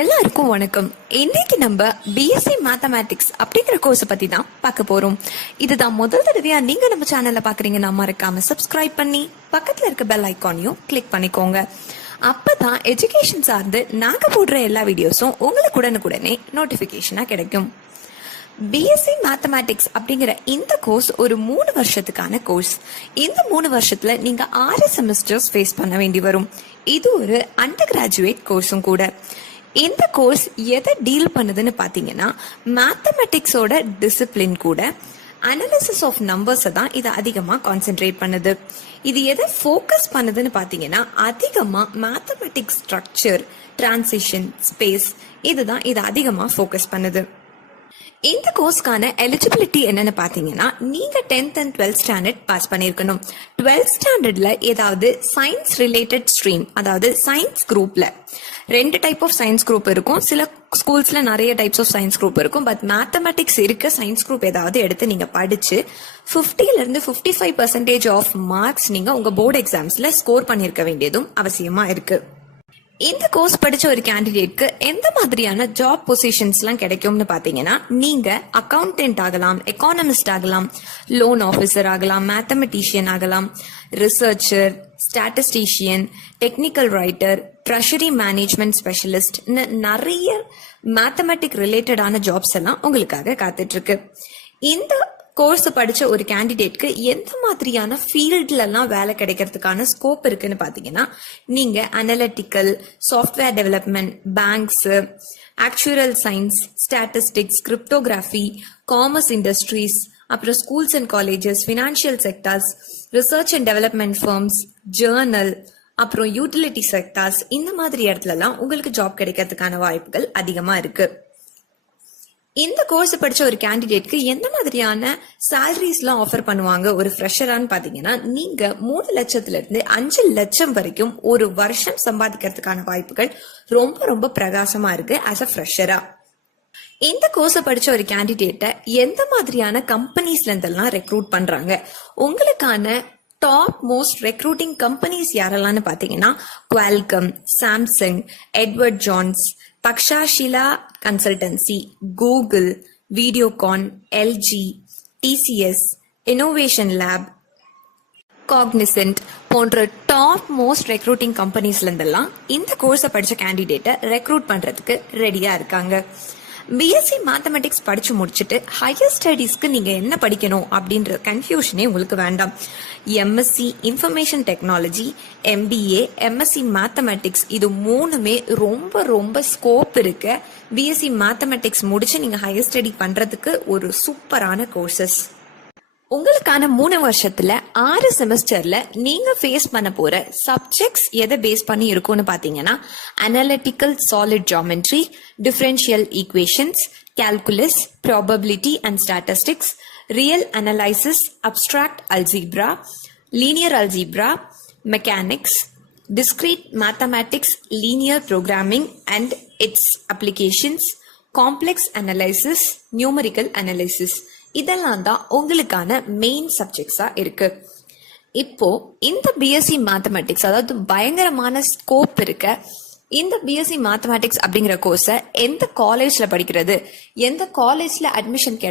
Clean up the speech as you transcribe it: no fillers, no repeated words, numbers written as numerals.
எல்லாருக்கும் வணக்கம். இன்னைக்கு நம்ம பிஎஸ்சி மேத்தமேட்டிக்ஸ் அப்படிங்கிற கோர்ஸ் பத்தி தான் பார்க்க போறோம். இதுதான் முதல் தடவையா நீங்க நம்ம சேனல்ல பாக்குறீங்கன்னா மறக்காம சப்ஸ்கிரைப் பண்ணி பக்கத்துல இருக்க பெல் ஐக்கானையும் கிளிக் பண்ணிக்கோங்க. அப்பதான் எஜுகேஷன் சார்ந்து நாங்க போடுற எல்லா வீடியோஸும் உங்களுக்கு உடனுக்குடனே நோட்டிபிகேஷனா கிடைக்கும். பிஎஸ்சி மேத்தமேட்டிக்ஸ் அப்படிங்கிற இந்த கோர்ஸ் ஒரு 3 வருஷத்துக்கான கோர்ஸ். இந்த 3 வருஷத்துல நீங்க 6 செமஸ்டர்ஸ் ஃபேஸ் பண்ண வேண்டி வரும். இது ஒரு அண்டர் கிராஜுவேட் கோர்ஸும் கூட. இந்த கோர்ஸ் எதை டீல் பண்ணுதுன்னு பாத்தீங்கன்னா, மேத்தமெட்டிக்ஸோட டிசிப்ளின் கூட அனாலிசிஸ் ஆஃப் நம்பர்ஸ் தான் இதை அதிகமா கான்சென்ட்ரேட் பண்ணுது. இது எதை ஃபோக்கஸ் பண்ணுதுன்னு பாத்தீங்கன்னா, அதிகமா மேத்தமெட்டிக்ஸ் ஸ்ட்ரக்சர், டிரான்சிஷன், ஸ்பேஸ் இதுதான் இதை அதிகமா ஃபோக்கஸ் பண்ணுது. இந்த கோர்ஸ்க்கான எலிஜிபிலிட்டி என்னன்னு பாத்தீங்கன்னா, நீங்க 10th and 12th standard pass பண்ணிருக்கணும். 12th ஸ்டாண்டர்ட்ல ஏதாவது சயின்ஸ் ரிலேட்டட் ஸ்ட்ரீம், அதாவது சயின்ஸ் குரூப்ல 2 டைப் ஆஃப் சயின்ஸ் குரூப் இருக்கும். சில ஸ்கூல்ஸ்ல நிறைய டைப்ஸ் ஆஃப் சயின்ஸ் குரூப் இருக்கும். பட் மேத்தமெட்டிக்ஸ் இருக்க சயின்ஸ் குரூப் ஏதாவது எடுத்து நீங்க படிச்சு 50ல இருந்து 55% ஆஃப் மார்க்ஸ் நீங்க உங்க போர்டு எக்ஸாம்ஸ்ல ஸ்கோர் பண்ணிருக்க வேண்டியதும் அவசியமா இருக்கு. இந்த கோர்ஸ் படிச்ச ஒரு கேண்டிடேட்க்கு எந்த மாதிரியான ஜாப் பொசிஷன்ஸ் எல்லாம் கிடைக்கும்னு பாத்தீங்கன்னா, நீங்க அக்கௌண்டன்ட் ஆகலாம், எக்கானமிஸ்ட் ஆகலாம், லோன் ஆபீசர் ஆகலாம், மேத்தமெட்டிஷியன் ஆகலாம், researcher, statistician, technical writer, treasury management specialist, நிறைய மேத்தமெட்டிக் ரிலேட்டடான ஜாப்ஸ் எல்லாம் உங்களுக்காக காத்துட்டு இருக்கு. இந்த கோர்ஸ் படிச்ச ஒரு கேண்டிடேட்க்கு எந்த மாதிரியான ஃபீல்ட்ல எல்லாம் வேலை கிடைக்கிறதுக்கான ஸ்கோப் இருக்குன்னு பாத்தீங்கன்னா, நீங்க analytical, software development, banks, actuarial science, statistics, cryptography, commerce industries, அப்புறம் schools and colleges, financial sectors, research and development firms, journal, அப்புறம் யூட்டிலிட்டி செக்டர்ஸ், இந்த மாதிரி இடத்துல எல்லாம் உங்களுக்கு ஜாப் கிடைக்கிறதுக்கான வாய்ப்புகள் அதிகமா இருக்கு. இந்த கோர்ஸ் படிச்ச ஒரு கேண்டிடேட்க்கு எந்த மாதிரியான சேலரிஸ் எல்லாம் ஆஃபர் பண்ணுவாங்க ஒரு ஃப்ரெஷரான்னு பாத்தீங்கன்னா, நீங்க 3 லட்சத்துல இருந்து 5 லட்சம் வரைக்கும் ஒரு வருஷம் சம்பாதிக்கிறதுக்கான வாய்ப்புகள் ரொம்ப ரொம்ப பிரகாசமா இருக்கு ஆஸ் அ ஃப்ரெஷரா. இந்த கோர்ஸ் படிச்ச ஒரு கேண்டிடேட்டை எந்த மாதிரியான கம்பெனிஸ்ல இருந்தெல்லாம் ரெக்ரூட் பண்றாங்க, உங்களுக்கான டாப் மோஸ்ட் ரெக்ரூட்டிங் கம்பெனிஸ் யாரெல்லாம்னு பாத்தீங்கன்னா, Qualcomm, Samsung, Edward Jones, Takshashila consultancy, Google, Videocon, LG, TCS, innovation lab, Cognizant போன்ற டாப் மோஸ்ட் ரெக்ரூட்டிங் கம்பெனிஸ்ல இருந்தெல்லாம் இந்த கோர்ஸை படிச்ச கேண்டிடேட்டை ரெக்ரூட் பண்றதுக்கு ரெடியா இருக்காங்க. பிஎஸ்சி மேத்தமெட்டிக்ஸ் படிச்சு முடிச்சுட்டு ஹையர் ஸ்டடீஸ்க்கு நீங்க என்ன படிக்கணும் அப்படின்ற கன்ஃபியூஷனே உங்களுக்கு வேண்டாம். MSc information technology, MBA, MSc mathematics இது 3மே ரொம்ப ரொம்ப ஸ்கோப் இருக்க பிஎஸ்சி மேத்தமெட்டிக்ஸ் முடிச்சு நீங்க ஹையர் ஸ்டடி பண்றதுக்கு ஒரு சூப்பரான கோர்சஸ். உங்களுக்கான 3 வருஷத்துல 6 செமஸ்டர்ல நீங்க ஃபேஸ் பண்ண போற சப்ஜெக்ட்ஸ் எதை பேஸ் பண்ணி இருக்கும்னு பாத்தீங்கன்னா, analytical solid geometry, differential equations, calculus, probability and statistics, real analysis, abstract algebra, linear algebra, mechanics, discrete mathematics, linear programming and its applications, complex analysis, numerical analysis இதெல்லாம் தான் உங்களுக்கான மெயின் சப்ஜெக்ட்ஸா இருக்கு. இப்போ இந்த பிஎஸ்சி மேத்தமெட்டிக்ஸ், அதாவது பயங்கரமான ஸ்கோப் இருக்க இந்த பிஎஸ்சி மேத்தமெட்டிக்ஸ் அப்படிங்கிற கோர்ஸை எந்த காலேஜ்ல படிக்கிறது, எந்த காலேஜ்ல அட்மிஷன் கிடைக்கும்